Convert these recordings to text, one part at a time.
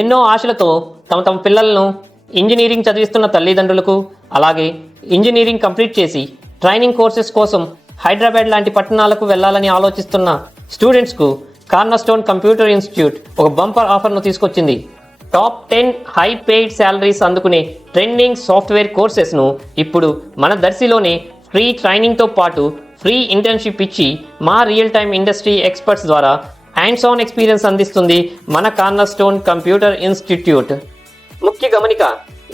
ఎన్నో ఆశలతో తమ పిల్లలను ఇంజనీరింగ్ చదివిస్తున్న తల్లిదండ్రులకు, అలాగే ఇంజనీరింగ్ కంప్లీట్ చేసి ట్రైనింగ్ కోర్సెస్ కోసం హైదరాబాద్ లాంటి పట్టణాలకు వెళ్లాలని ఆలోచిస్తున్న స్టూడెంట్స్కు కార్నర్స్టోన్ కంప్యూటర్ ఇన్స్టిట్యూట్ ఒక బంపర్ ఆఫర్ను తీసుకొచ్చింది. టాప్ 10 హై పెయిడ్ శాలరీస్ అందుకునే ట్రెండింగ్ సాఫ్ట్వేర్ కోర్సెస్ను ఇప్పుడు మన దర్శిలోనే ఫ్రీ ట్రైనింగ్తో పాటు ఫ్రీ ఇంటర్న్షిప్ ఇచ్చి మా రియల్ టైమ్ ఇండస్ట్రీ ఎక్స్పర్ట్స్ ద్వారా హ్యాండ్స్ ఆన్ ఎక్స్పీరియన్స్ అందిస్తుంది మన కార్నర్స్టోన్ కంప్యూటర్ ఇన్స్టిట్యూట్. ముఖ్య గమనిక,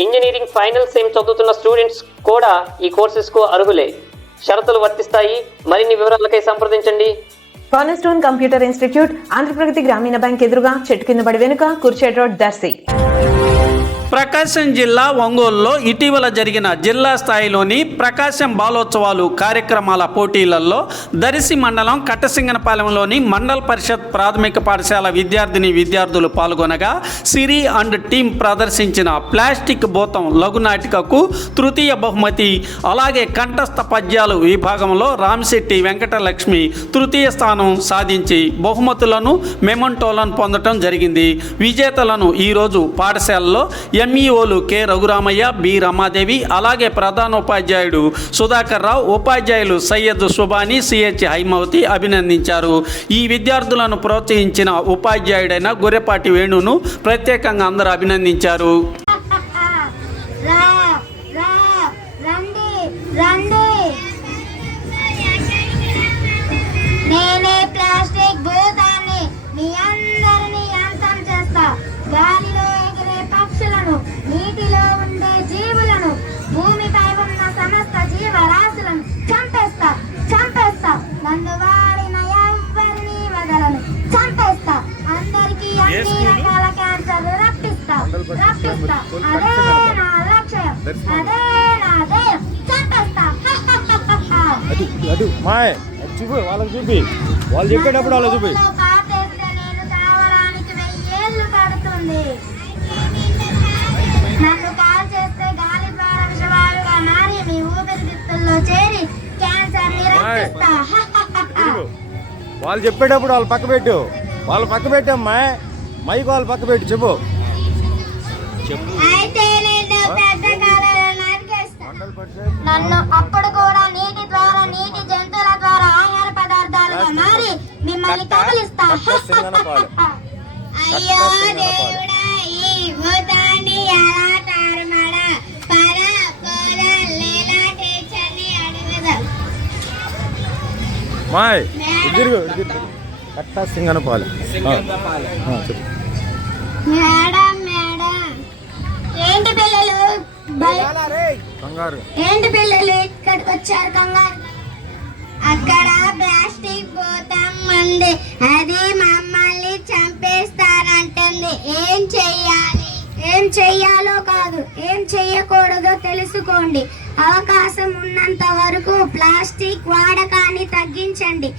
ఇంజనీరింగ్ ఫైనల్ సెమ్ చదువుతున్న స్టూడెంట్స్ కూడా ఈ కోర్సెస్కు అర్హులే. షరతులు వర్తిస్తాయి. మరిన్ని వివరాలకై సంప్రదించండి. కార్నర్స్టోన్ కంప్యూటర్ ఇన్స్టిట్యూట్, ఆంధ్రప్రగతి గ్రామీణ బ్యాంక్ ఎదురుగా, చెట్టు కింద పడి వెనుక, కుర్చేడ్ రోడ్, దర్శి. ప్రకాశం జిల్లా ఒంగోలులో ఇటీవల జరిగిన జిల్లా స్థాయిలోని ప్రకాశం బాలోత్సవాలు కార్యక్రమాల పోటీలలో దర్శి మండలం కట్టసింగనపాలెంలోని మండల పరిషత్ ప్రాథమిక పాఠశాల విద్యార్థులు పాల్గొనగా సిరి అండ్ టీం ప్రదర్శించిన ప్లాస్టిక్ భూతం లఘునాటికకు తృతీయ బహుమతి, అలాగే కంఠస్థ పద్యాలు విభాగంలో రామశెట్టి వెంకటలక్ష్మి తృతీయ స్థానం సాధించి బహుమతులను, మెమంటోలను పొందడం జరిగింది. విజేతలను ఈరోజు పాఠశాలలో ఎంఈఓలు కె రఘురామయ్య, బి రమాదేవి, అలాగే ప్రధానోపాధ్యాయుడు సుధాకర్ రావు, ఉపాధ్యాయులు సయ్యద్ సుబాని, సిహెచ్ హైమవతి అభినందించారు. ఈ విద్యార్థులను ప్రోత్సహించిన ఉపాధ్యాయుడైన గొర్రెపాటి వేణును ప్రత్యేకంగా అందరూ అభినందించారు. నేనే ప్లాస్టిక్ భూతాన్ని మీ అందరినీ అంతం చేస్తా. గాలిలో ఎగిరే పక్షులను, నీటిలో ఉండే జీవులను, భూమిపై ఉన్న సమస్త జీవరాశులను చంపేస్తా. నన్ను వాడిన ఎవ్వరిని వదలను, చంపేస్తా. అందరికీ అన్ని రకాల క్యాన్సర్ రప్పిస్తా. అదే నా లక్ష్యం, అదే నా ధ్యేయం, చంపేస్తా. చూపి వాళ్ళకి, చూపి వాళ్ళు చెప్పేటప్పుడు అలా చూపి. నేను చావడానికి 1000 ఏళ్ళు పడుతుంది. నన్ను కాల్ చేస్తే గాలి ద్వారా విషవాయువుగా మారి మీ ఊపిరితిత్తుల్లో చేరి క్యాన్సర్ ని రప్పిస్తా. వాళ్ళు చెప్పేటప్పుడు వాళ్ళు పక్క పెట్టు, వాళ్ళు పక్క పెట్టమ్మా, మైక్ వాళ్ళు పక్క పెట్టు, చెప్పు. అయితే నేను పెద్ద కాలంలో నరికేస్తా. నన్ను అప్పుడు కూడా నీటి ద్వారా, నీటి జంతువుల ద్వారా ఆహార పదార్థాలుగా మారి మిమ్మల్ని తగిలిస్తా. అయ్యో దేవుడా, ఈ భూతాన్ని ఎలా తారుమాడా? పద లీలా టీచర్ని అడుగుదాం. మాయ్ కట్ట సింగనపాలెం. మేడం, ఏంటి పిల్లలు ఏంటి పిల్లలు ఇక్కడికి వచ్చారు కంగారు? అక్కడ ప్లాస్టిక్ భూతం ఉంది, అది మమ్మల్ని చంపేస్తానంటుంది. ఏం చెయ్యాలో కాదు, ఏం చెయ్యకూడదో తెలుసుకోండి. అవకాశం ఉన్నంత వరకు ప్లాస్టిక్ వాడకాన్ని తగ్గించండి.